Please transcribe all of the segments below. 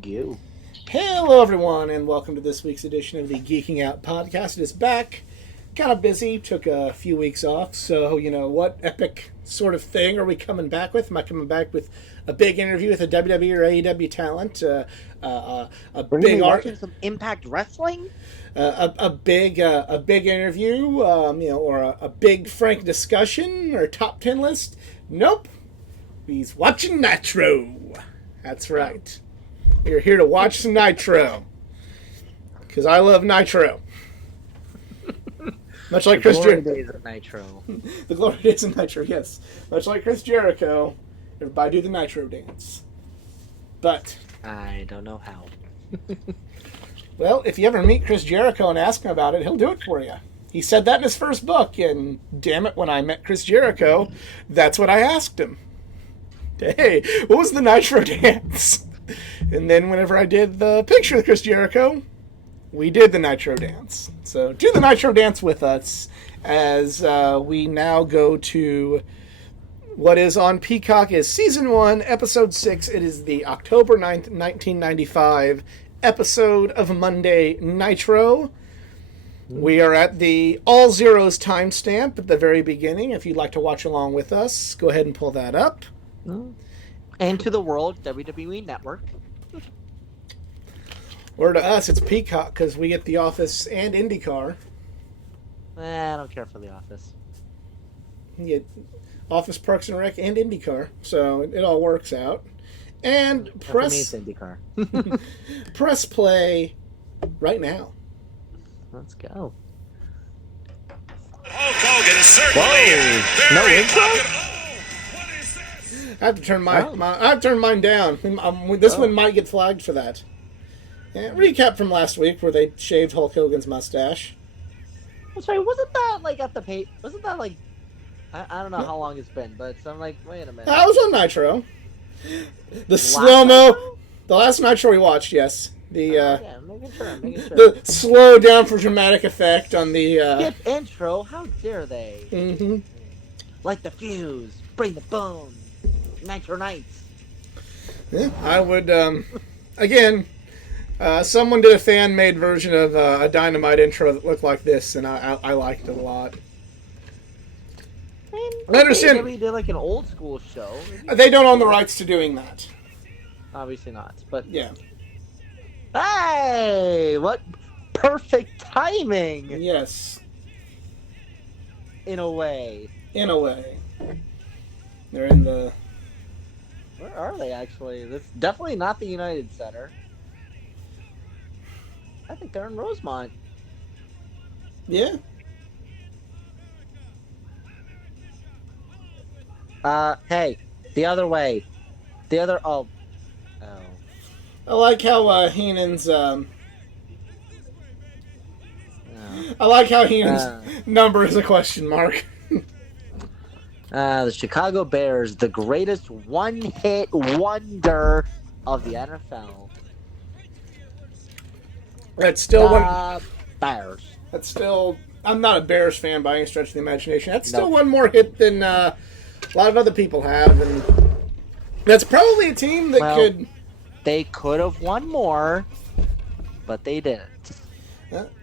Go. Hello, everyone, and welcome to this week's edition of the Geeking Out podcast. It is back. Kind of busy. Took a few weeks off. So, what epic sort of thing are we coming back with? Am I coming back with a big interview with a WWE or AEW talent? We're big watching some Impact Wrestling? A big interview, or a big frank discussion or top 10 list? Nope. He's watching Nitro. That's right. You're here to watch some Nitro. Because I love Nitro. Much like Chris Jericho. The glory days of Nitro. The glory days of Nitro, yes. Much like Chris Jericho, everybody do the Nitro dance. But I don't know how. Well, if you ever meet Chris Jericho and ask him about it, he'll do it for you. He said that in his first book, and damn it, when I met Chris Jericho, that's what I asked him. Hey, what was the Nitro dance? And then whenever I did the picture with Chris Jericho, we did the Nitro dance. So do the Nitro dance with us as we now go to what is on Peacock is Season 1, Episode 6. It is the October 9th, 1995 episode of Monday Nitro. We are at the All Zeros timestamp at the very beginning. If you'd like to watch along with us, go ahead and pull that up. And to the world, WWE Network. Or to us, it's Peacock because we get The Office and IndyCar. I don't care for The Office. You get Office, Parks and Rec, and IndyCar, so it all works out. And press IndyCar. press play right now. Let's go. Hulk Hogan certainly no intro? I have to turn I have to turn mine down. This one might get flagged for that. Yeah, recap from last week where they shaved Hulk Hogan's mustache. That's right. Wasn't that like at the pay? Wasn't that like? I don't know how long it's been, but I'm like, wait a minute. I was on Nitro. The slow-mo. The last Nitro we watched, yes. Making sure. The slow down for dramatic effect on the. Skip intro. How dare they? Mm-hmm. Light the fuse. Bring the bone. Nitro Nights. Yeah, I would. Again, someone did a fan-made version of a Dynamite intro that looked like this, and I liked it a lot. I understand. We did like an old school show. They don't own the rights to doing that. Obviously not, but yeah. Hey, what perfect timing! Yes. In a way. They're in the. Where are they actually? That's definitely not the United Center. I think they're in Rosemont. Yeah. Hey, the other way. Oh. I like how Heenan's. I like how Heenan's number is a question mark. The Chicago Bears, the greatest one-hit wonder of the NFL. That's still one. Bears. That's still. I'm not a Bears fan by any stretch of the imagination. That's still one more hit than a lot of other people have, and that's probably a team that could. They could have won more, but they didn't.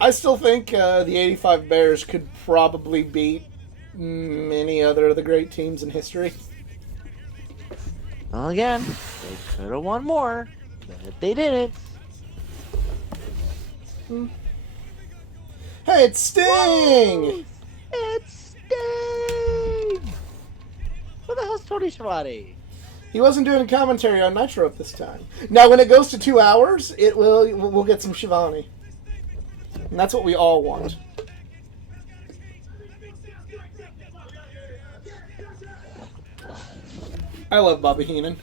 I still think the '85 Bears could probably beat many other of the great teams in history. Well, again, they could have won more, but they didn't. Hey, it's Sting! Whoa! It's Sting! Who the hell's Tony Schiavone? He wasn't doing commentary on Nitro at this time. Now, when it goes to 2 hours, we'll get some Schiavone. And that's what we all want. I love Bobby Heenan.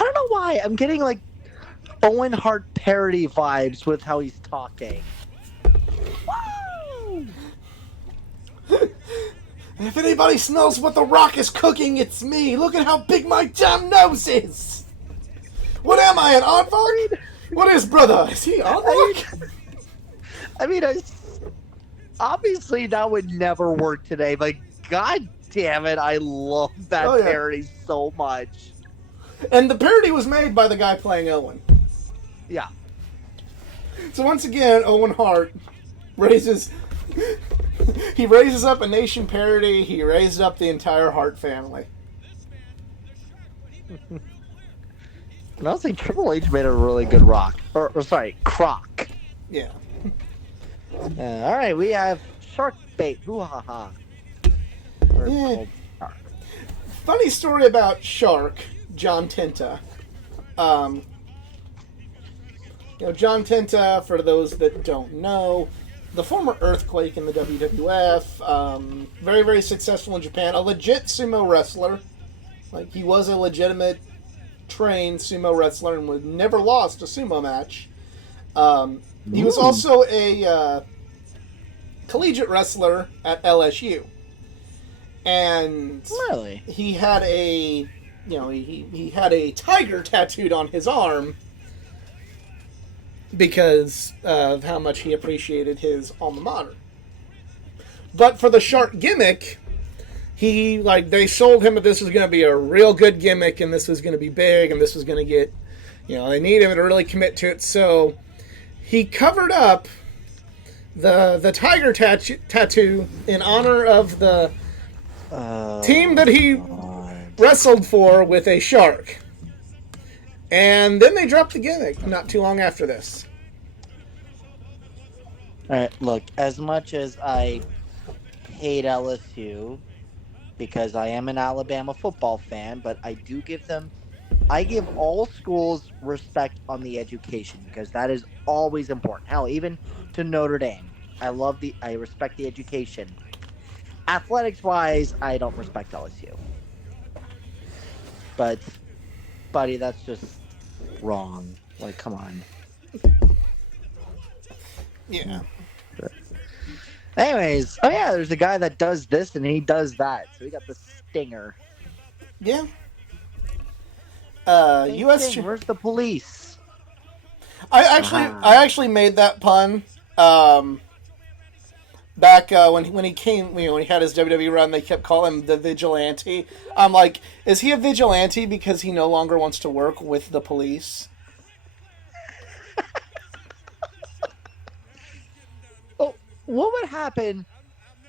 I don't know why. I'm getting like Owen Hart parody vibes with how he's talking. Woo! If anybody smells what The Rock is cooking, it's me. Look at how big my damn nose is. What am I, an aardvark? What is, brother? Is he aardvark? I mean, obviously that would never work today, but god damn it. I love that Oh, yeah. parody so much. And the parody was made by the guy playing Owen. Yeah. So once again, Owen Hart raises... he raises up a nation parody. He raised up the entire Hart family. And I think Triple H made a really good rock. Or sorry, croc. Yeah. All right, we have shark bait. Hoo ha ha. Yeah. Funny story about Shark, John Tenta. John Tenta, for those that don't know, the former Earthquake in the WWF, very, very successful in Japan, a legit sumo wrestler. Like, he was a legitimate trained sumo wrestler and was never lost a sumo match. He was also a collegiate wrestler at LSU. And really? He had a he had a tiger tattooed on his arm because of how much he appreciated his alma mater. But for the shark gimmick, they sold him that this was going to be a real good gimmick and this was going to be big and this was going to get, they need him to really commit to it. So he covered up the tiger tattoo in honor of the team that he wrestled for with a shark. And then they dropped the gimmick not too long after this. All right, look, as much as I hate LSU, because I am an Alabama football fan, but I give all schools respect on the education, because that is always important. Hell, even to Notre Dame. I respect the education. Athletics-wise, I don't respect LSU. But, buddy, that's just wrong. Like, come on. Yeah. Anyways, there's a guy that does this and he does that. So we got the Stinger. Yeah. Hey, U.S. Sting, where's the police? I actually made that pun. Back when he came, when he had his WWE run, they kept calling him the Vigilante. I'm like, is he a vigilante because he no longer wants to work with the police? Oh, what would happen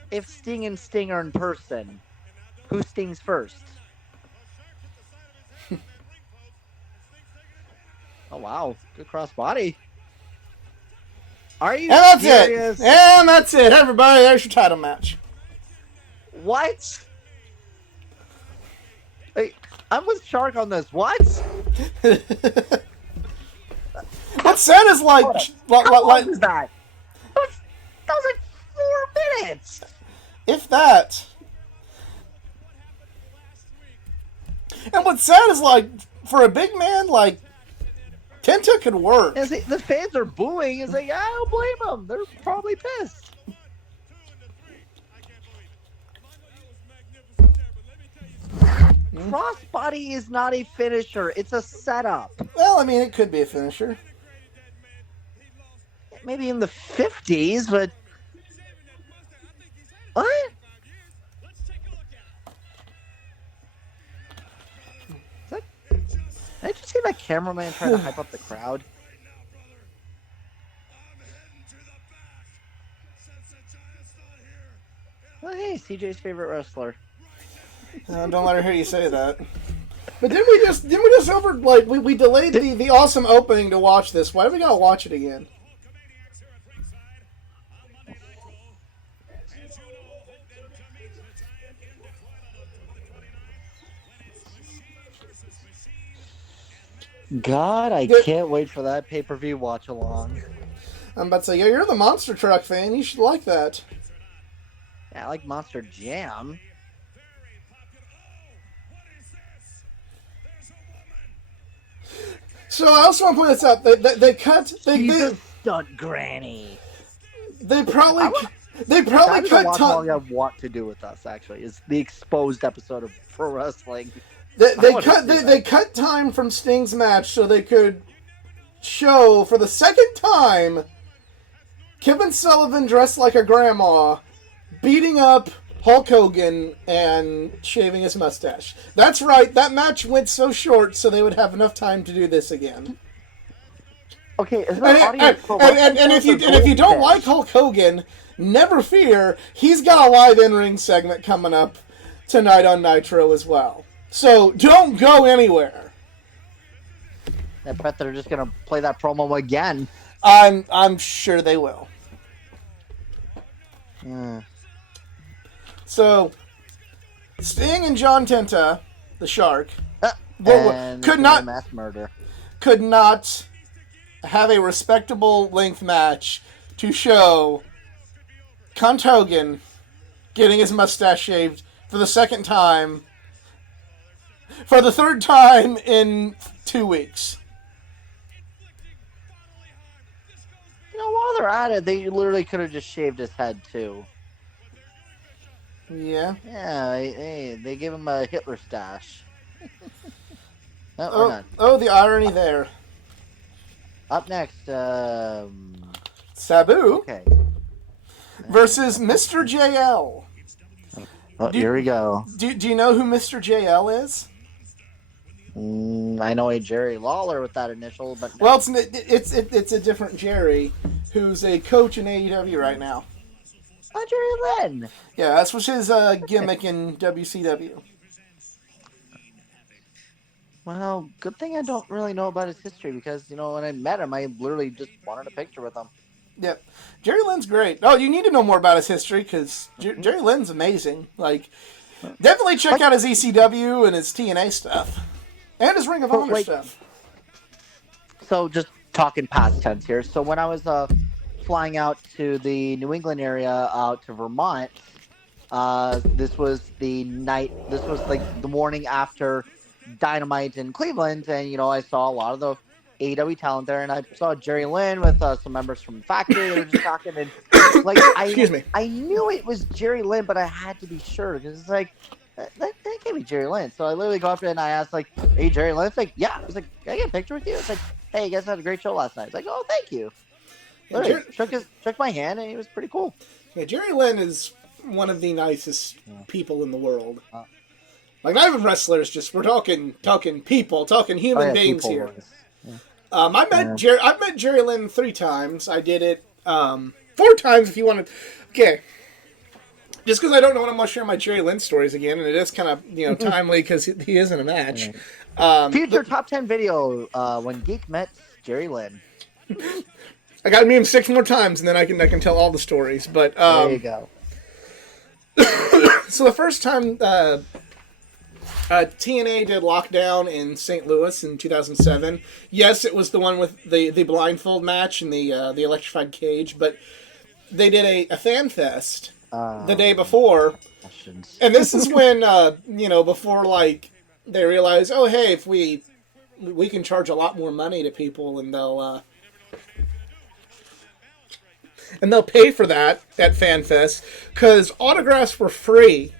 if Sting and Sting are in person? Who stings first? Oh wow, good crossbody. Are you And that's serious? it. And that's it, everybody. There's your title match. What? Hey, I'm with Shark on this. What? What's sad is How long was that? That was like 4 minutes. If that. And what's sad is for a big man, Tenta could work. The fans are booing. It's like, I don't blame them. They're probably pissed. Crossbody is not a finisher. It's a setup. Well, I mean, it could be a finisher. Maybe in the 50s, but... What? Did you see that cameraman trying to hype up the crowd? Well, hey, CJ's favorite wrestler. Don't let her hear you say that. But didn't we just we delayed the awesome opening to watch this? Why do we gotta watch it again? God, I can't wait for that pay-per-view watch-along. I'm about to say, yeah, you're the Monster Truck fan. You should like that. Yeah, I like Monster Jam. So I also want to point this out. They cut. She's a stunt granny. They probably cut all I want to do with us. Actually, is the exposed episode of pro wrestling. They cut time from Sting's match so they could show for the second time Kevin Sullivan dressed like a grandma beating up Hulk Hogan and shaving his mustache. That's right. That match went so short so they would have enough time to do this again. Okay, is And, there audio for if you don't like Hulk Hogan, never fear. He's got a live in-ring segment coming up tonight on Nitro as well. So don't go anywhere. I bet they're just gonna play that promo again. I'm sure they will. So, Sting and John Tenta, the Shark, could not mass murder. Could not have a respectable length match to show Cunt Hogan getting his mustache shaved for the second time, for the third time in 2 weeks. You know, while they're at it, they literally could have just shaved his head too. Yeah. Yeah, they give him a Hitler stash. No, the irony there. Up next, Sabu okay. versus Mr. JL. Oh, here we go. Do you know who Mr. JL is? I know a Jerry Lawler with that initial, but no. Well, it's a different Jerry, who's a coach in AEW right now. Oh, Jerry Lynn. Yeah, that's what's his gimmick in WCW. Well, good thing I don't really know about his history because, you know, when I met him, I literally just wanted a picture with him. Yep. Jerry Lynn's great. Oh, you need to know more about his history because Jerry Lynn's amazing. Like, definitely check out his ECW and his TNA stuff. And his Ring of Honor stuff. So, just talking past tense here. So, when I was flying out to the New England area, out to Vermont, this was the like the morning after Dynamite in Cleveland, and, you know, I saw a lot of the AEW talent there, and I saw Jerry Lynn with some members from the factory. They were just talking, and like, Excuse me. I knew it was Jerry Lynn, but I had to be sure because it's like, that can't be Jerry Lynn. So I literally go up there and I asked, like, "Hey, Jerry Lynn?" It's like, "Yeah." It's like, "Can I get a picture with you?" It's like, "Hey, you guys had a great show last night." It's like, "Oh, thank you." Literally, shook my hand, and he was pretty cool. Yeah, Jerry Lynn is one of the nicest people in the world. Like, not even wrestlers, just we're talking people, talking human beings here. Yeah. I've met Jerry Lynn 3 times. I did it 4 times if you want to. Okay. Just because I don't know when I'm going to share my Jerry Lynn stories again, and it is kind of, you know, timely because he is in a match. Future top 10 video when Geek met Jerry Lynn. I got to meet him 6 more times, and then I can tell all the stories. But there you go. So the first time TNA did Lockdown in St. Louis in 2007. Yes, it was the one with the blindfold match and the electrified cage, but they did a fan fest the day before. And this is when, before, like, they realized, oh, hey, if we can charge a lot more money to people and they'll pay for that at fan fest, because autographs were free.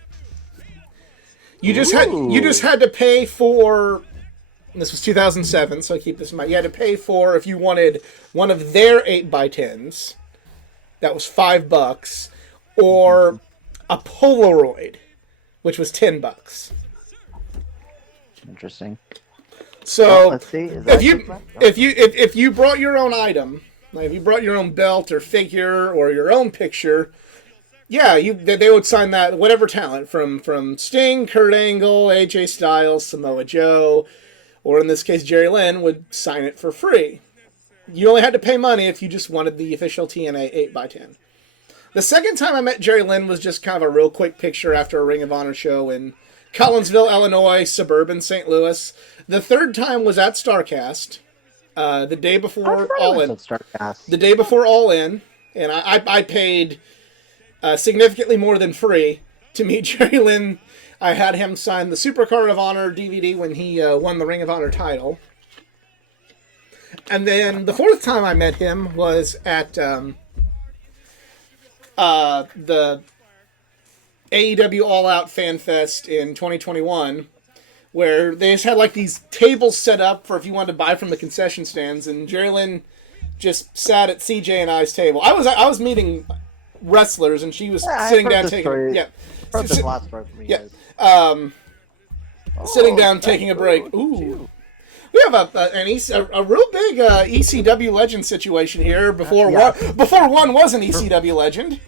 You just had to pay for. This was 2007, so keep this in mind. You had to pay for, if you wanted one of their 8x10s, that was $5, or a Polaroid, which was $10. Interesting. So let's see. if you brought your own item, like if you brought your own belt or figure or your own picture. Yeah, they would sign that, whatever talent, from Sting, Kurt Angle, AJ Styles, Samoa Joe, or in this case Jerry Lynn, would sign it for free. You only had to pay money if you just wanted the official TNA 8x10. The second time I met Jerry Lynn was just kind of a real quick picture after a Ring of Honor show in Collinsville, Illinois, suburban St. Louis. The third time was at StarCast, the day before All In. The day before All In, and I paid significantly more than free to meet Jerry Lynn. I had him sign the Supercard of Honor DVD when he won the Ring of Honor title. And then the fourth time I met him was at the AEW All Out Fan Fest in 2021, where they just had like these tables set up for if you wanted to buy from the concession stands, and Jerry Lynn just sat at CJ and I's table. I was meeting wrestlers, and she was sitting down taking. Yeah, heard this last story from you Yeah. guys. Sitting Oh, down, taking a break. Ooh. We have a real big ECW legend situation here before one was an ECW legend.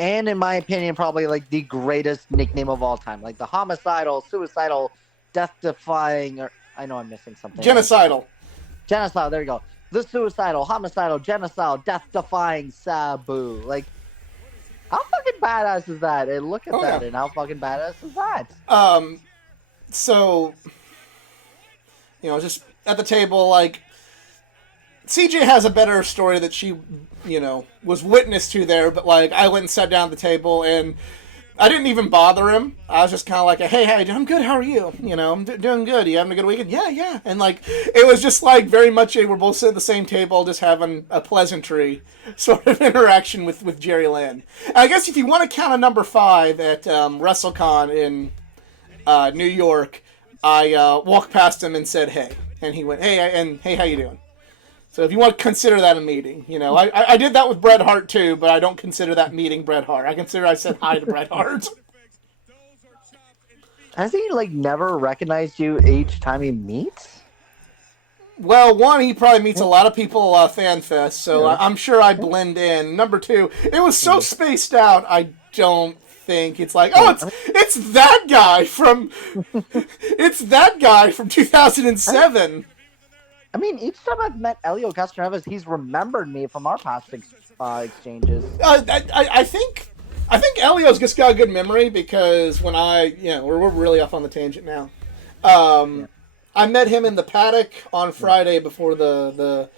And in my opinion, probably like the greatest nickname of all time, like the homicidal, suicidal, death-defying. Or I know I'm missing something. Genocidal. Genocidal. There you go. The suicidal, homicidal, genocidal, death-defying Sabu. Like, how fucking badass is that? And look at that. Yeah. And how fucking badass is that? So, just at the table, like, CJ has a better story that she, was witness to there, but, like, I went and sat down at the table, and I didn't even bother him. I was just kind of like, hey, I'm good, how are you? I'm doing good. You having a good weekend? Yeah. And, like, it was just, like, very much we're both sitting at the same table, just having a pleasantry sort of interaction with Jerry Lynn. And I guess if you want to count a number 5 at WrestleCon in New York, I walked past him and said, hey. And he went, hey, how you doing? So if you want to consider that a meeting, I did that with Bret Hart too, but I don't consider that meeting Bret Hart. I consider I said hi to Bret Hart. Has he like never recognized you each time he meets? Well, one, he probably meets a lot of people Fan Fest, so I'm sure I blend in. Number 2, it was so spaced out, I don't think it's like, it's that guy from 2007. I mean, each time I've met Elio Castroneves, he's remembered me from our past exchanges. I think Elio's just got a good memory because when we're really off on the tangent now. I met him in the paddock on Friday before the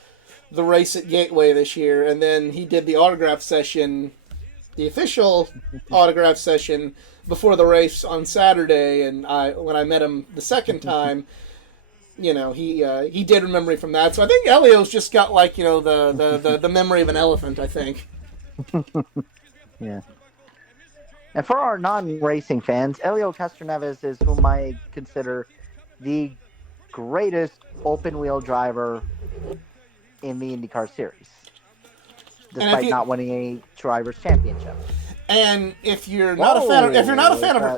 race at Gateway this year, and then he did the autograph session, the official autograph session before the race on Saturday. And when I met him the second time, he did remember me from that. So I think Elio's just got like the memory of an elephant. I think. Yeah. And for our non-racing fans, Elio Castroneves is whom I consider the greatest open-wheel driver in the IndyCar series, despite not winning a drivers' championship. And if you're not a fan of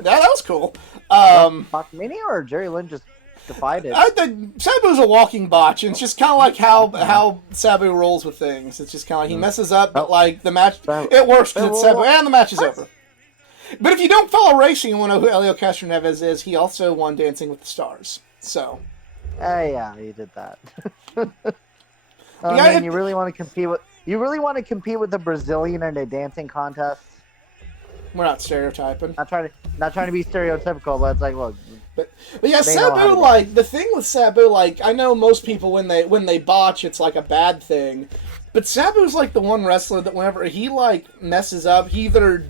that was cool. Bach Mini or Jerry Lynn just defied it. Sabu's a walking botch, and it's just kind of like how Sabu rolls with things. It's just kind of like he messes up, but like the match, it works because it's Sabu, and the match is over. But if you don't follow racing and want to know who Elio Castroneves is, he also won Dancing with the Stars. So, yeah, he did that. You really want to compete with the Brazilian in a dancing contest? We're not stereotyping. Not trying to be stereotypical, but it's like, look. But yeah, Sabu, like the thing with Sabu, like I know most people when they botch, it's like a bad thing, but Sabu's like the one wrestler that whenever he like messes up, he either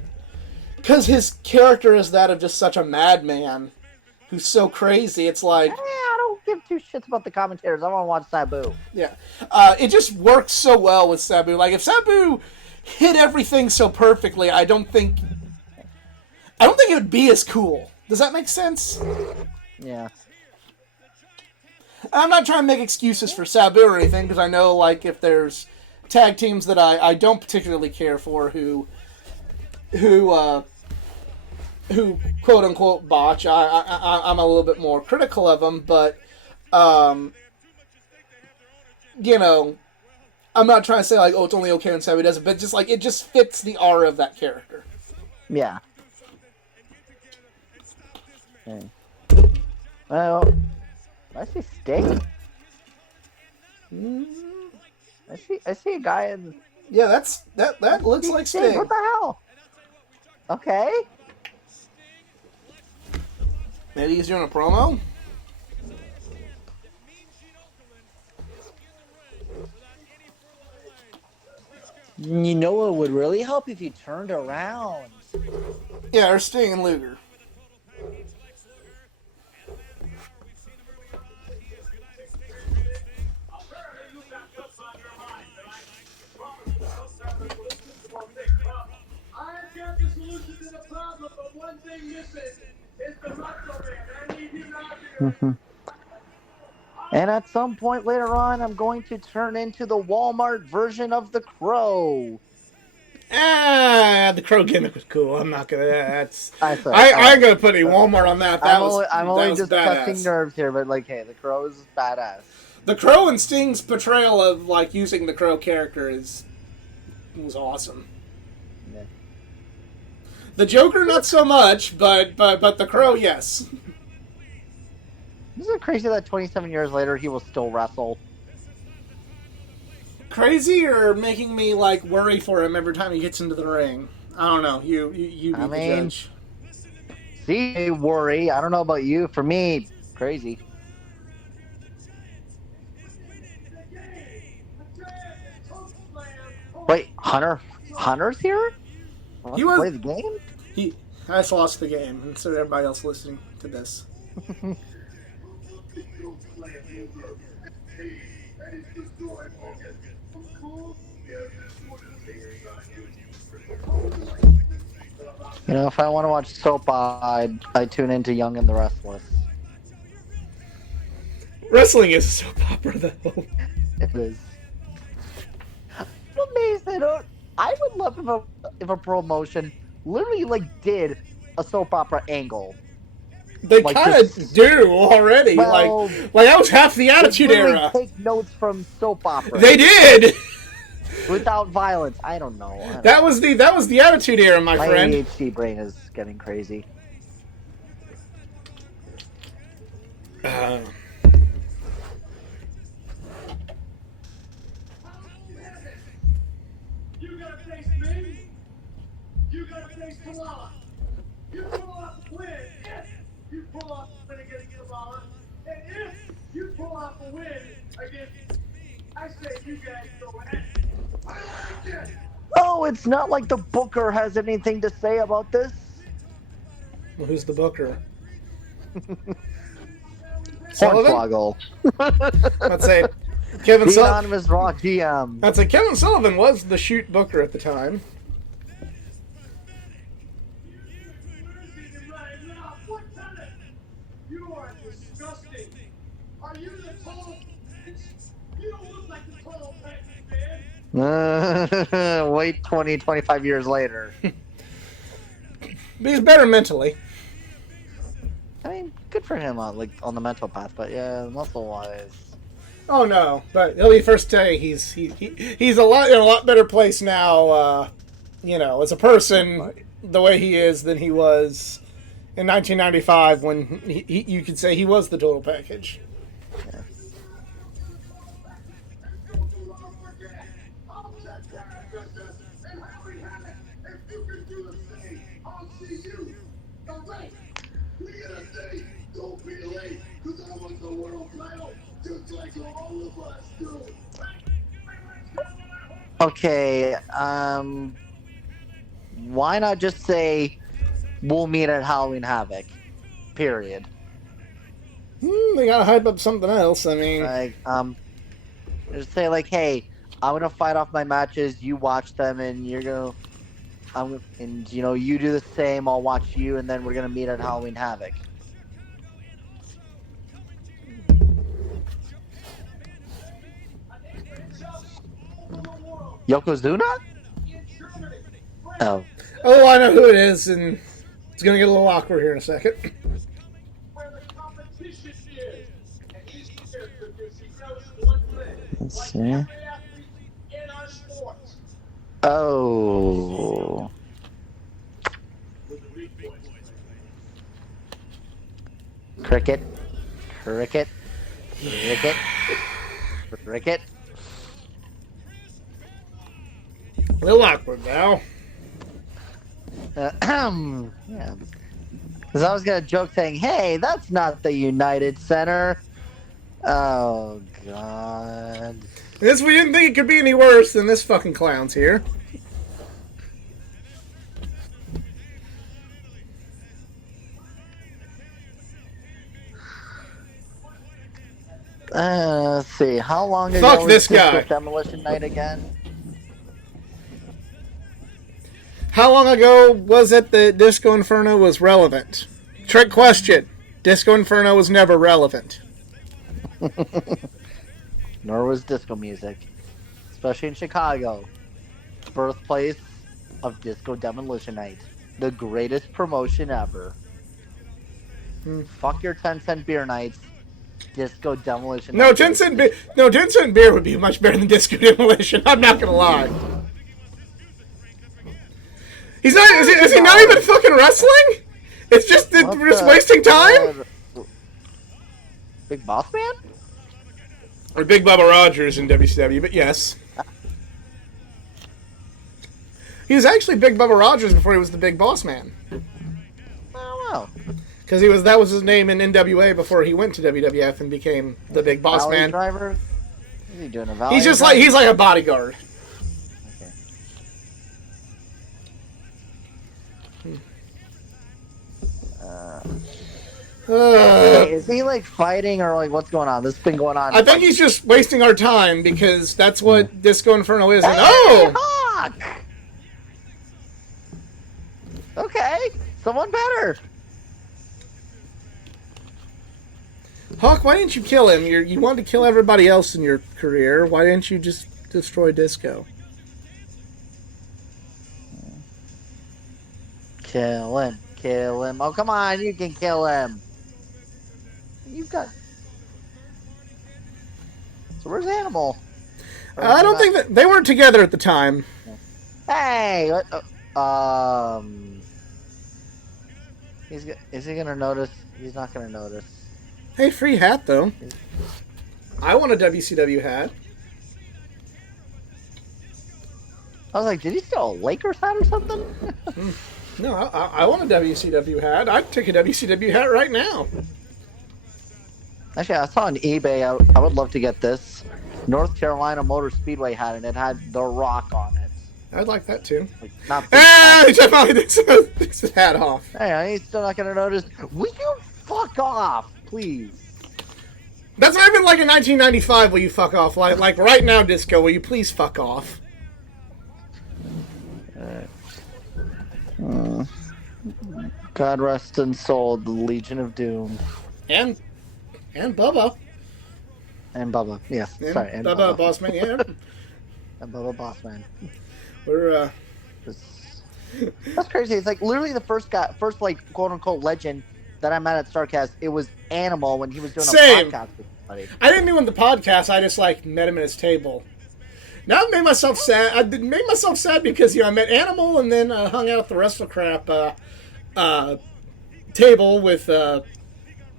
because his character is that of just such a madman who's so crazy, it's like I don't give two shits about the commentators. I want to watch Sabu. Yeah, it just works so well with Sabu. Like if Sabu hit everything so perfectly, I don't think it would be as cool. Does that make sense? Yeah. I'm not trying to make excuses for Sabu or anything, because I know, like, if there's tag teams that I don't particularly care for who quote unquote botch, I'm a little bit more critical of them, but I'm not trying to say like, oh, it's only okay when Sabu does it, but just like it just fits the aura of that character. Yeah. Okay. Well, I see Sting. I see a guy in. Yeah, that looks like Sting. What the hell? Okay. Maybe he's doing a promo. You know what would really help if you turned around? Yeah, or Sting and Luger. I've got the solution to the problem, but one thing missing is the muscle man. I need you out here. And at some point later on, I'm going to turn into the Walmart version of the Crow. The Crow gimmick was cool. I'm not gonna. That's. I thought, I ain't gonna put any Walmart on that. I'm only was just badass. testing nerves here, but like, hey, the Crow is badass. The Crow and Sting's portrayal of like using the Crow character was awesome. Yeah. The Joker, not so much, but the Crow, yes. Isn't it crazy that 27 years later he will still wrestle? Crazy or making me like worry for him every time he gets into the ring? I don't know. You be the judge. See, worry. I don't know about you. For me, crazy. Wait, Hunter's here? He was play the game. I just lost the game, and so everybody else listening to this. You know, if I want to watch soap, I tune into Young and the Restless. Wrestling is a soap opera, though. It is. I'm amazed they don't. I would love if a promotion literally like did a soap opera angle. They Like kind of just- do already. Well, like that was half the Attitude literally Era. take notes from soap opera. They did. Without violence. I don't know. That was the Attitude Era, my friend. ADHD brain is getting crazy. You gotta face me. You gotta face Kamala. You pull off the win if you pull off the win against Kamala. And if you pull off the win against, I say you guys go ahead. I like it. Oh, it's not like the booker has anything to say about this. Well, who's the booker? Sullivan? Hornswoggle. I'd say Kevin The Sullivan. anonymous Raw GM. I'd say Kevin Sullivan was the shoot booker at the time. Right now, what talent? You are disgusting. Are you the total? You don't look like the total package, man. Wait 20, 25 years later. But he's better mentally. I mean, good for him on the mental path, but yeah, muscle wise. Oh no! But he'll be first to say he's in a lot better place now. As a person, the way he is than he was in 1995 when you could say he was the total package. I'll check that business and how we have it. If you can do the same, I'll see you. All right. We gotta say, don't be late, because I want the world title, just like all of us do. Okay, why not just say we'll meet at Halloween Havoc? Period. They gotta hype up something else. I mean, Like, just say like, hey, I'm gonna fight off my matches. You watch them, and you do the same. I'll watch you, and then we're gonna meet at Halloween Havoc. Yokozuna? Oh, I know who it is, and it's gonna get a little awkward here in a second. Where the competition is. And each character gives you one thing. let's Like see. every athlete in our sports. Oh, cricket, cricket, cricket, cricket. A little awkward now. Yeah. Because I was gonna joke saying, "Hey, that's not the United Center." Oh God. We didn't think it could be any worse than this fucking clown's here. Let's see. How long ago Fuck was this guy. Demolition Night again? How long ago was it that Disco Inferno was relevant? Trick question. Disco Inferno was never relevant. Nor was disco music, especially in Chicago, birthplace of Disco Demolition Night, the greatest promotion ever. Fuck your 10-cent beer nights. Disco Demolition No, Night. 10-cent beer. No, 10-cent beer would be much better than Disco Demolition. I'm not gonna lie. He's not. Is he not even fucking wrestling? It's just that we're just wasting time. Big Boss Man? Or Big Bubba Rogers in WCW, but yes. He was actually Big Bubba Rogers before he was the Big Boss Man. Oh, well. Because that was his name in NWA before he went to WWF and became the Big Boss Valley Man. Driver? Is he doing a Valley He's just driver? he's like a bodyguard. Hey, is he like fighting or like what's going on? This has been going on. I think he's just wasting our time because that's what Disco Inferno is. And, Hey, Hawk! Okay, someone better. Hawk, why didn't you kill him? You wanted to kill everybody else in your career. Why didn't you just destroy Disco? Kill him. Kill him. Oh, come on. You can kill him. You've got... So where's Animal? I don't think that... They weren't together at the time. Hey! Is he going to notice? He's not going to notice. Hey, free hat, though. I want a WCW hat. I was like, did he steal a Lakers hat or something? No, I want a WCW hat. I'd take a WCW hat right now. Actually, I saw on eBay. I would love to get this North Carolina Motor Speedway hat, and it had The Rock on it. I'd like that, too. Like, not big Hey, Jeff, takes his hat off. Hey, he's still not going to notice. Will you fuck off, please? That's not even like in 1995, will you fuck off? Like right now, Disco, will you please fuck off? God rest and soul, the Legion of Doom. And Bubba. And Bubba, yeah. And Sorry, and Bubba, Bossman, yeah. And Bubba Bossman. We're, That's crazy. It's like literally the first like quote unquote legend that I met at Starcast. It was Animal when he was doing a podcast with somebody. I didn't mean with the podcast. I just like met him at his table. Now I made myself sad. I made myself sad because I met Animal and then hung out at the Wrestle Crap table with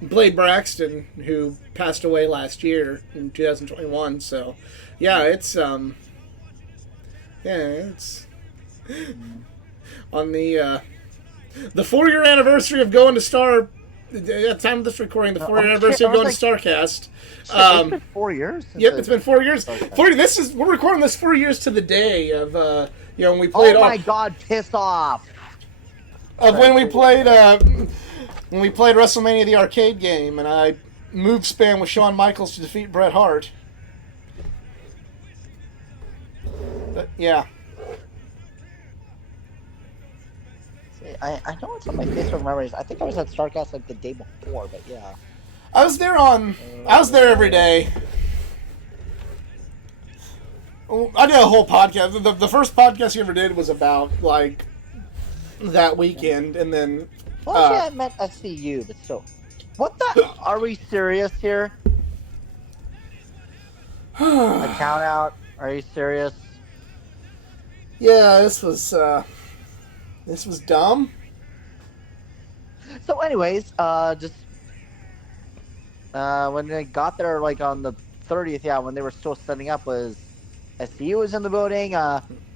Blade Braxton, who passed away last year in 2021. So it's on the 4-year anniversary of going to Star. At the time of this recording, the 4-year anniversary of going to Starcast. It's been 4 years. Yep, it's been 4 years. Okay. We're recording this 4 years to the day of when we played. Oh my God! Piss off. Of when we played WrestleMania the arcade game, and I moved Spam with Shawn Michaels to defeat Bret Hart. But, yeah. I know it's on my Facebook memories. I think I was at Starcast like the day before, but yeah. I was there every day. I did a whole podcast. The first podcast you ever did was about like that weekend, and then. Well, actually, I met SCU, but still. What the? Are we serious here? The count out. Are you serious? Yeah, this was dumb. So, anyways, just when they got there, like on the 30th, when they were still setting up, was SCU was in the building.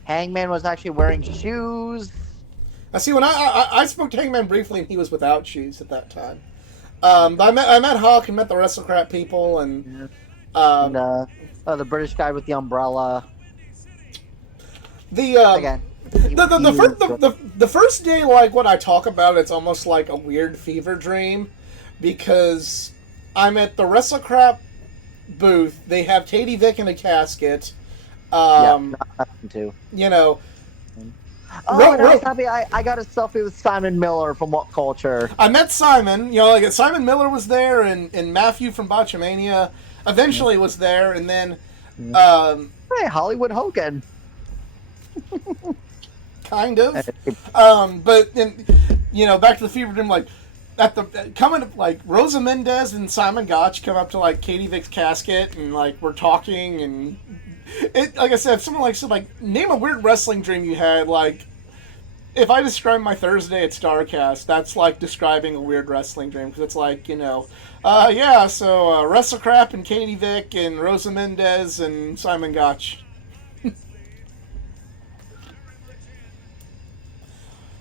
Hangman was actually wearing shoes. I see. When I spoke to Hangman briefly, and he was without shoes at that time. But I met Hawk and met the WrestleCrap people, and the British guy with the umbrella. The first day, like when I talk about it, it's almost like a weird fever dream, because I'm at the WrestleCrap booth. They have Katie Vick in a casket. Nothing too. Oh, and I was happy I got a selfie with Simon Miller from What Culture. I met Simon. Like Simon Miller was there, and Matthew from Botchamania eventually was there, and then hey, Hollywood Hogan. kind of. It- But then, back to the fever dream, like coming like Rosa Mendez and Simon Gotch come up to like Katie Vick's casket and like we're talking and like I said, if someone likes to like name a weird wrestling dream you had, like if I describe my Thursday at Starcast, that's like describing a weird wrestling dream because it's like WrestleCrap and Katie Vick and Rosa Mendez and Simon Gotch.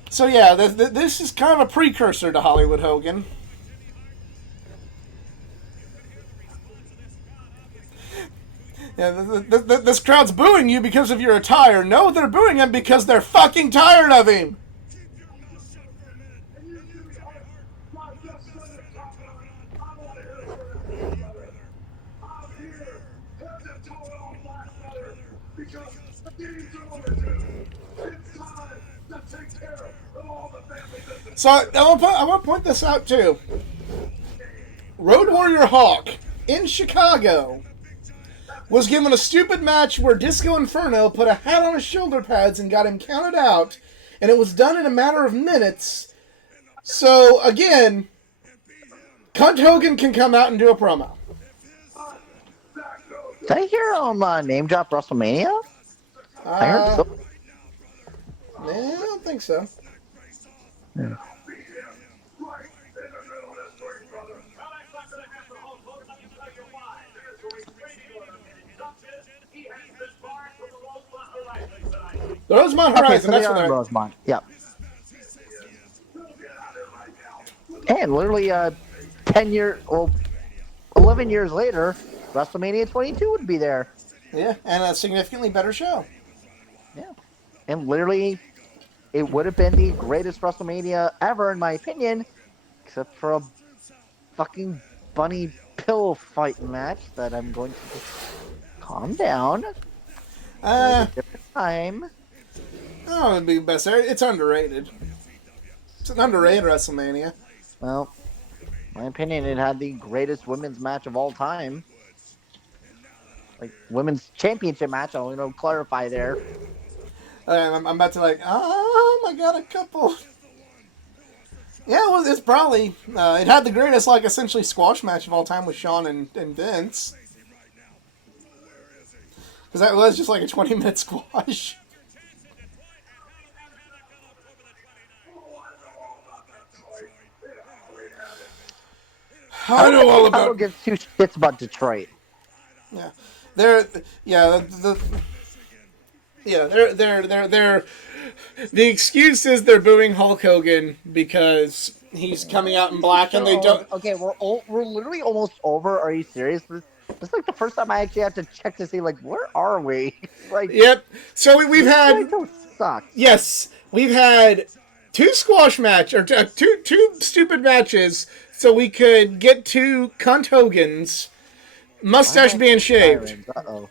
So yeah, this is kind of a precursor to Hollywood Hogan. Yeah, this crowd's booing you because of your attire. No, they're booing him because they're fucking tired of him. And you do me hard. God, just send it, top line. I want to hear it, brother. I'm here, head to toe on Black Brother, because the game's over, dude. It's time to take care of all the family business. So I want to point this out too. Road Warrior Hawk in Chicago was given a stupid match where Disco Inferno put a hat on his shoulder pads and got him counted out, and it was done in a matter of minutes. So again, Cunt Hogan can come out and do a promo. Did I hear name drop WrestleMania? I heard so. I don't think so. Yeah. The Rosemont Okay, Horizon, so that's they what are in I... Rosemont. Yep. And literally 11 years later, WrestleMania 22 would be there. Yeah, and a significantly better show. Yeah. And literally, it would have been the greatest WrestleMania ever, in my opinion, except for a fucking bunny pill fight match that I'm going to just calm down. Uh, Different time. oh, it'd be best. It's underrated. It's an underrated WrestleMania. Well, in my opinion, it had the greatest women's match of all time. Like, women's championship match, I'll clarify there. I'm about to I got a couple. Yeah, well, it's probably it had the greatest essentially squash match of all time with Shawn and Vince. Because that was just like a 20-minute squash. I know all I about. don't give two shits about Detroit. Yeah, they're the excuse is they're booing Hulk Hogan because he's coming out in black and they don't. Okay, we're literally almost over. Are you serious? This is like the first time I actually have to check to see where are we? Yep. So we've had sucks. Yes, we've had two squash match or two stupid matches, so we could get to Cunt Hogan's mustache being shaved. Uh-oh.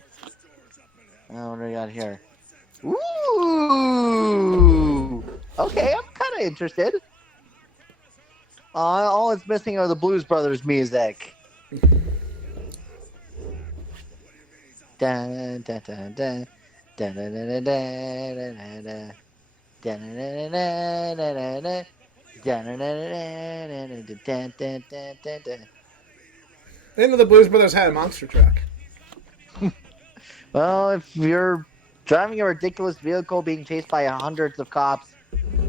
What do we got here? Ooh. Okay, I'm kind of interested. All it's missing are the Blues Brothers music. Dun, dun, dun, dun. Dun, dun, dun, dun, dun, dun, dun. Dun, dun, dun, dun, dun, dun, dun. Dun, dun, dun, dun, dun, dun, dun, dun. I didn't know the Blues Brothers had a monster truck. Well, if you're driving a ridiculous vehicle being chased by hundreds of cops,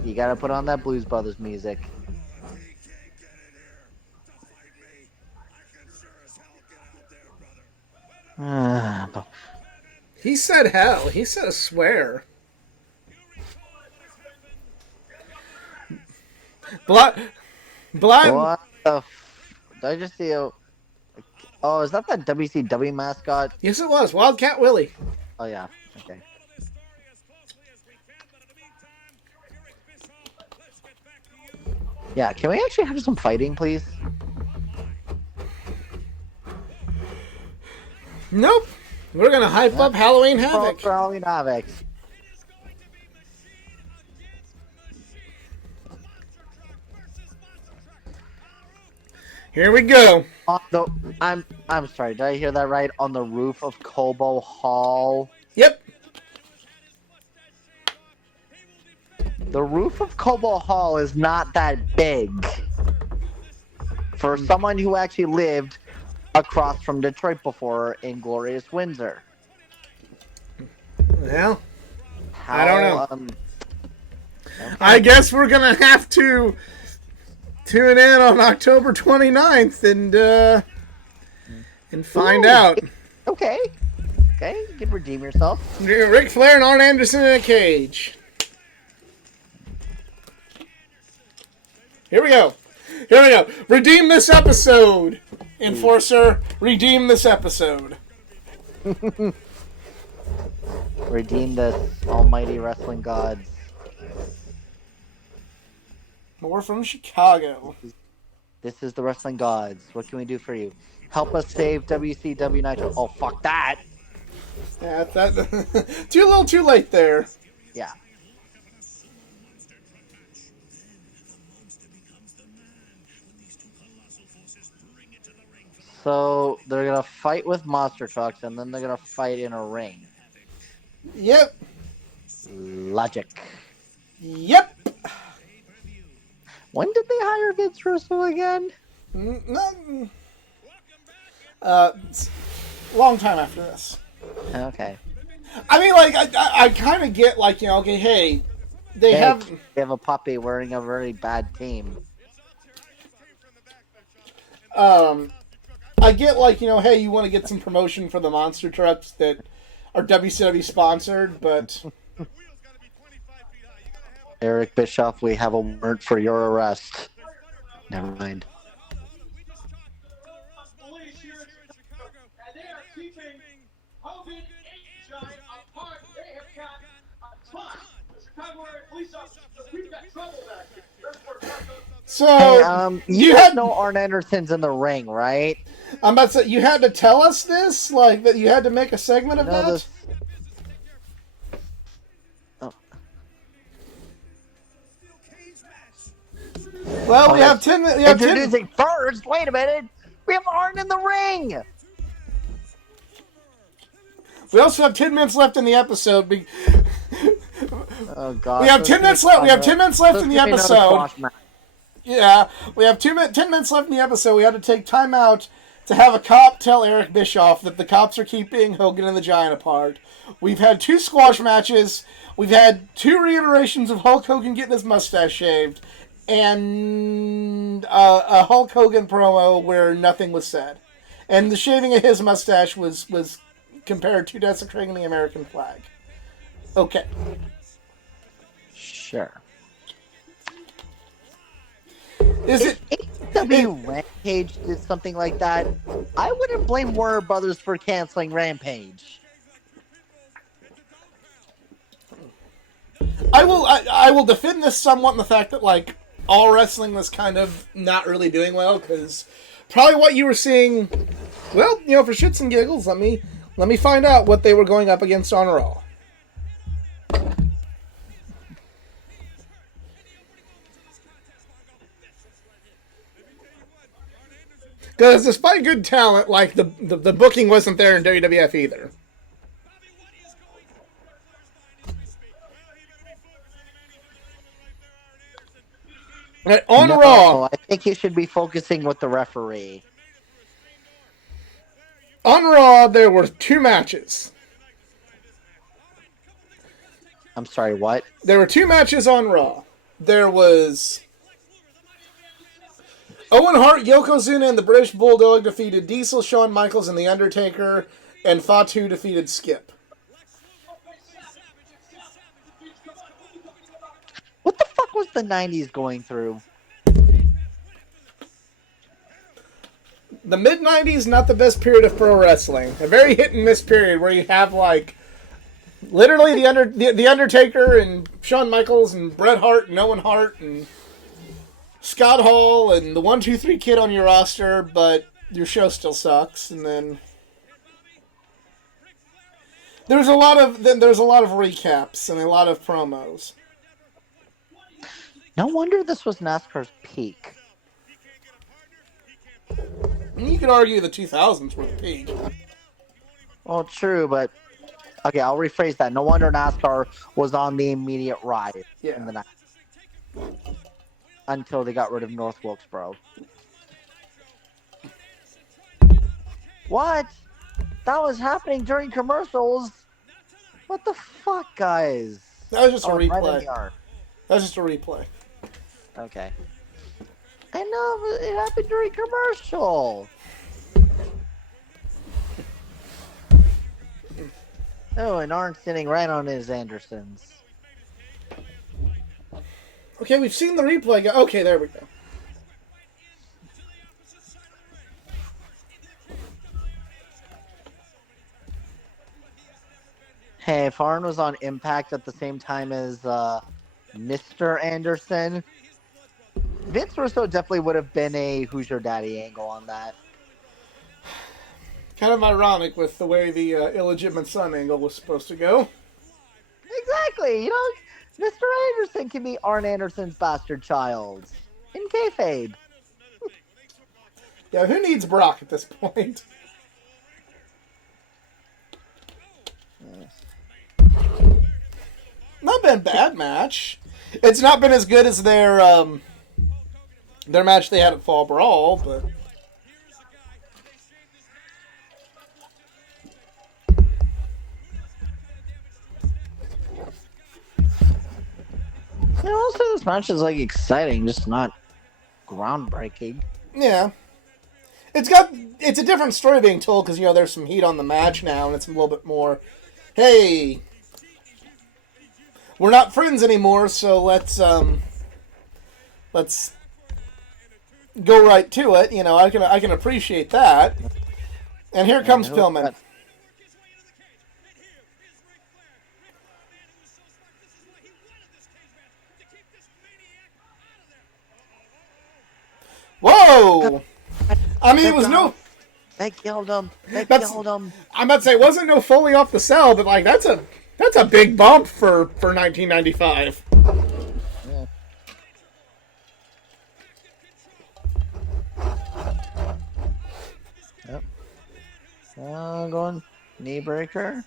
you gotta put on that Blues Brothers music. He said hell. He said a swear. Blind. What the did I just see oh, is that WCW mascot? Yes, it was Wildcat Willie. Oh yeah, okay. Yeah, can we actually have some fighting, please? Nope. We're gonna hype up Halloween Havoc. For Halloween Havoc. Here we go. I'm sorry, did I hear that right? On the roof of Cobo Hall. Yep. The roof of Cobo Hall is not that big for someone who actually lived across from Detroit before in glorious Windsor. Well, I don't know. How okay. I guess we're gonna have to tune in on October 29th and find Ooh, out. Okay. Okay, you can redeem yourself. Ric Flair and Arn Anderson in a cage. Here we go. Here we go. Redeem this episode, Enforcer. Redeem this episode. Redeem this almighty wrestling gods. More from Chicago. This is the wrestling gods. What can we do for you? Help us save WCW Nitro. Oh, fuck that. Yeah, too little, too late there. Yeah. So they're gonna fight with monster trucks, and then they're gonna fight in a ring. Yep. Logic. Yep. When did they hire Vince Russo again? Long time after this. Okay. I mean, like, I kind of get, like, you know, okay, hey, they have a puppy wearing a very bad team. I get, like, you know, hey, you want to get some promotion for the monster trucks that are WCW sponsored, but Eric Bischoff, we have a warrant for your arrest. Never mind. Police here in Chicago, and they are keeping Hogan and Giant apart. They have got a ton of Chicago area police officers. So we've got trouble back here. so Hey, you had know Arn Anderson's in the ring, right? I'm about to say, you had to tell us this, like, that you had to make a segment of No, that. this... Oh. Well, we have 10 minutes. Introducing first. Wait a minute. We have Arn in the ring. We also have 10 minutes left in the episode. Oh God. We have 10 minutes left. We have 10 minutes left in the episode. Yeah, we have 10 minutes left in the episode. We had to take time out to have a cop tell Eric Bischoff that the cops are keeping Hogan and the Giant apart. We've had 2 squash matches. We've had 2 reiterations of Hulk Hogan getting his mustache shaved. And a Hulk Hogan promo where nothing was said. And the shaving of his mustache was compared to desecrating the American flag. Okay. Sure. Is it... AEW Rampage did something like that, I wouldn't blame Warner Brothers for canceling Rampage. I will defend this somewhat in the fact that, like, All Wrestling was kind of not really doing well, because probably what you were seeing, well, you know, for shits and giggles, let me find out what they were going up against on Raw. Because despite good talent, like, the booking wasn't there in WWF either. Right, on Raw. I think you should be focusing with the referee. On Raw, there were 2 matches. I'm sorry, what? There were 2 matches on Raw. There was Owen Hart, Yokozuna, and the British Bulldog defeated Diesel, Shawn Michaels, and The Undertaker, and Fatu defeated Skip. What the fuck was the 90s going through? The mid-90s, not the best period of pro wrestling. A very hit-and-miss period where you have, like, literally the Undertaker and Shawn Michaels and Bret Hart and Owen Hart and Scott Hall and the 1-2-3 Kid on your roster, but your show still sucks. And then there's a lot of recaps and a lot of promos. No wonder this was NASCAR's peak. You could argue the 2000s were the peak. Well, true, but okay, I'll rephrase that. No wonder NASCAR was on the immediate rise Yeah. in the 90s. until they got rid of North Wilkesboro. What? That was happening during commercials. What the fuck, guys? That was just a Right in replay. the arc. That was just a replay. Okay. I know, but it happened during commercial. Oh, and Arn sitting right on his Andersons. Okay, we've seen the replay. Okay, there we go. Hey, if Arn was on Impact at the same time as Mr. Anderson, Vince Russo definitely would have been a Who's Your Daddy angle on that. Kind of ironic with the way the illegitimate son angle was supposed to go. Exactly. You know, Mr. Anderson can be Arn Anderson's bastard child. In kayfabe. Yeah, who needs Brock at this point? Not been a bad match. It's not been as good as their match they had at Fall Brawl, but You know, also this match is like exciting, just not groundbreaking. yeah. It's a different story being told because, you know, there's some heat on the match now and it's a little bit more, hey, we're not friends anymore, so let's go right to it. You know, I can appreciate that. And here comes Pillman. Whoa! I mean, it was no. They killed him. They That's- killed him. I'm about to say it wasn't no Foley off the cell, but like that's a big bump for 1995. Yeah. Yep. Going knee breaker.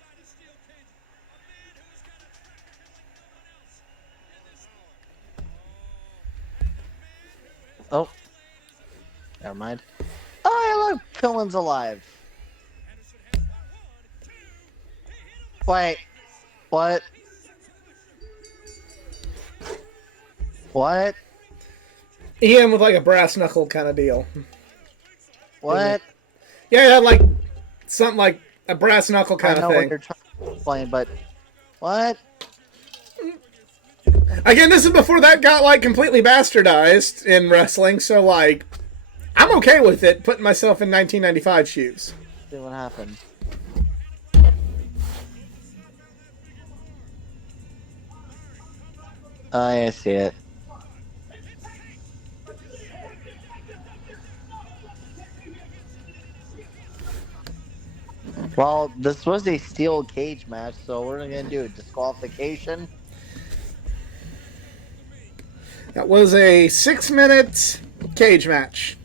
Oh. Never mind. Oh, yeah, look. Pillman's alive. Wait. What? What? He hit him with like a brass knuckle kind of deal. What? Yeah, it had like something like a brass knuckle kind I know of what thing. you're trying to explain, but what? Again, this is before that got like completely bastardized in wrestling, so like I'm okay with it, putting myself in 1995 shoes. See what happened. I see it. Well, this was a steel cage match, so we're gonna do a disqualification. That was a 6-minute cage match.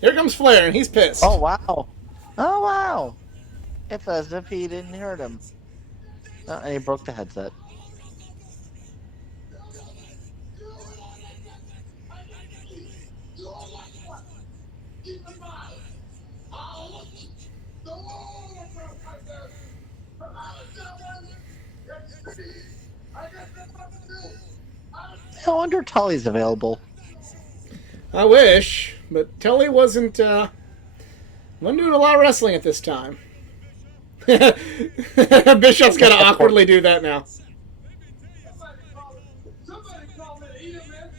Here comes Flair, and he's pissed. Oh wow! Oh wow! It's as if he didn't hurt him. Oh, and he broke the headset. I wonder if Tully's available. I wish, but Tully wasn't doing a lot of wrestling at this time. Bishop's got to awkwardly do that now. Somebody call me to eat him, man.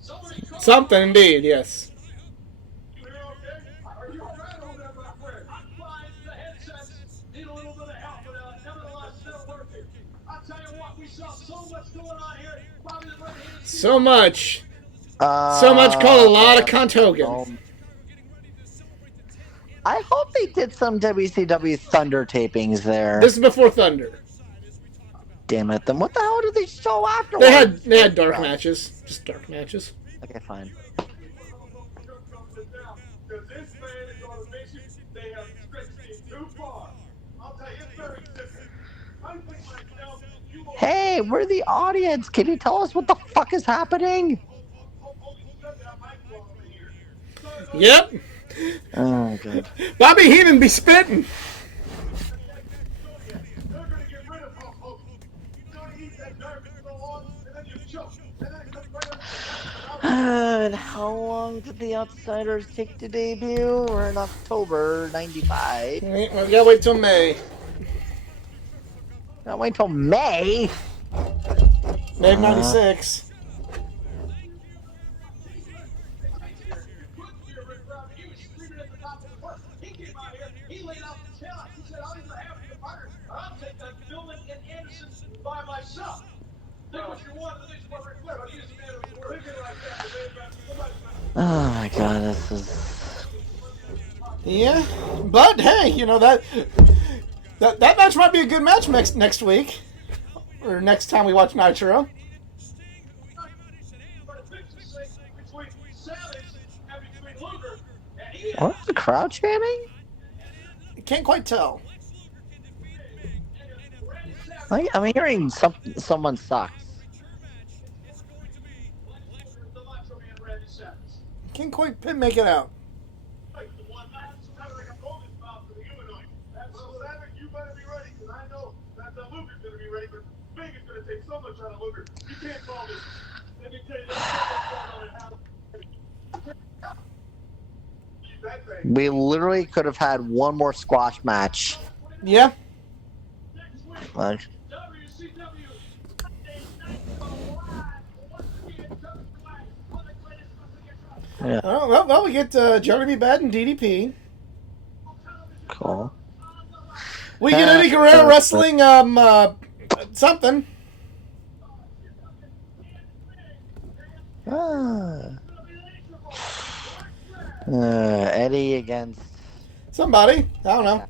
Somebody call Something indeed, yes. Are you okay? Are you all right over there, my friend? I'm fine. The headsets need a little bit of help, but nevertheless, still working. I'll tell you what, we saw so much going on here. Probably the right-handed So much. So much called a lot of Cunt Hogan. I hope they did some WCW Thunder tapings there. This is before Thunder. Damn it! Then what the hell did they show afterwards? They had dark matches. Just dark matches. Okay, fine. Hey, we're the audience. Can you tell us what the fuck is happening? Yep. Oh, God. Bobby Heenan be spitting. They're going to get rid of Hulk Hogan. You're going to eat that garbage so long, and then you choke. And then it comes right up to the And how long did the Outsiders take to debut? We're in October 95. We gotta wait till May. Not wait until May. May of 96. He came out here, he laid out the challenge. He said, I'll either have your partner, or I'll take on Dillon and Anderson by myself. Think what you want, the next one right there. But he's a man of his word. Thinking like Oh, my God. This is... Yeah, but hey, you know that match might be a good match next week, or next time we watch Nitro. What's the crowd chanting? Can't quite tell. I'm hearing someone sucks. Can't quite make it out. You better be ready, because I know that the Luger's going to be ready, but Big is going to take so much out of Luger. You can't call this. Let me tell you, there's so much going on in house. That thing. We literally could have had one more squash match. Yeah. Next week, Like, WCW. Nitro Live. Once again, coming to life. One of the greatest wrestling ever. yeah, Well, we get Johnny B. Bad and DDP. cool. We get Eddie Guerrero wrestling something. Eddie against... Somebody. I don't know.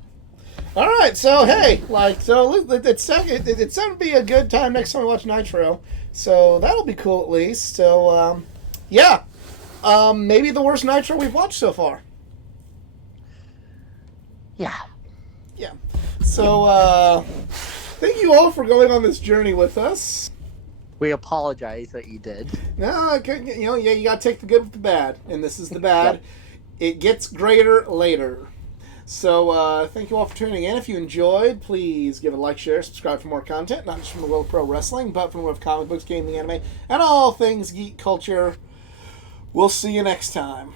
All right, so hey, it's sounded to be a good time next time we watch Nitro. So that'll be cool at least. So yeah, maybe the worst Nitro we've watched so far. Yeah. Yeah. So thank you all for going on this journey with us. We apologize that you did. No, you got to take the good with the bad, and this is the bad. Yep. It gets greater later. So thank you all for tuning in. If you enjoyed, please give it a like, share, subscribe for more content, not just from the world of pro wrestling, but from the world of comic books, gaming, anime, and all things geek culture. We'll see you next time.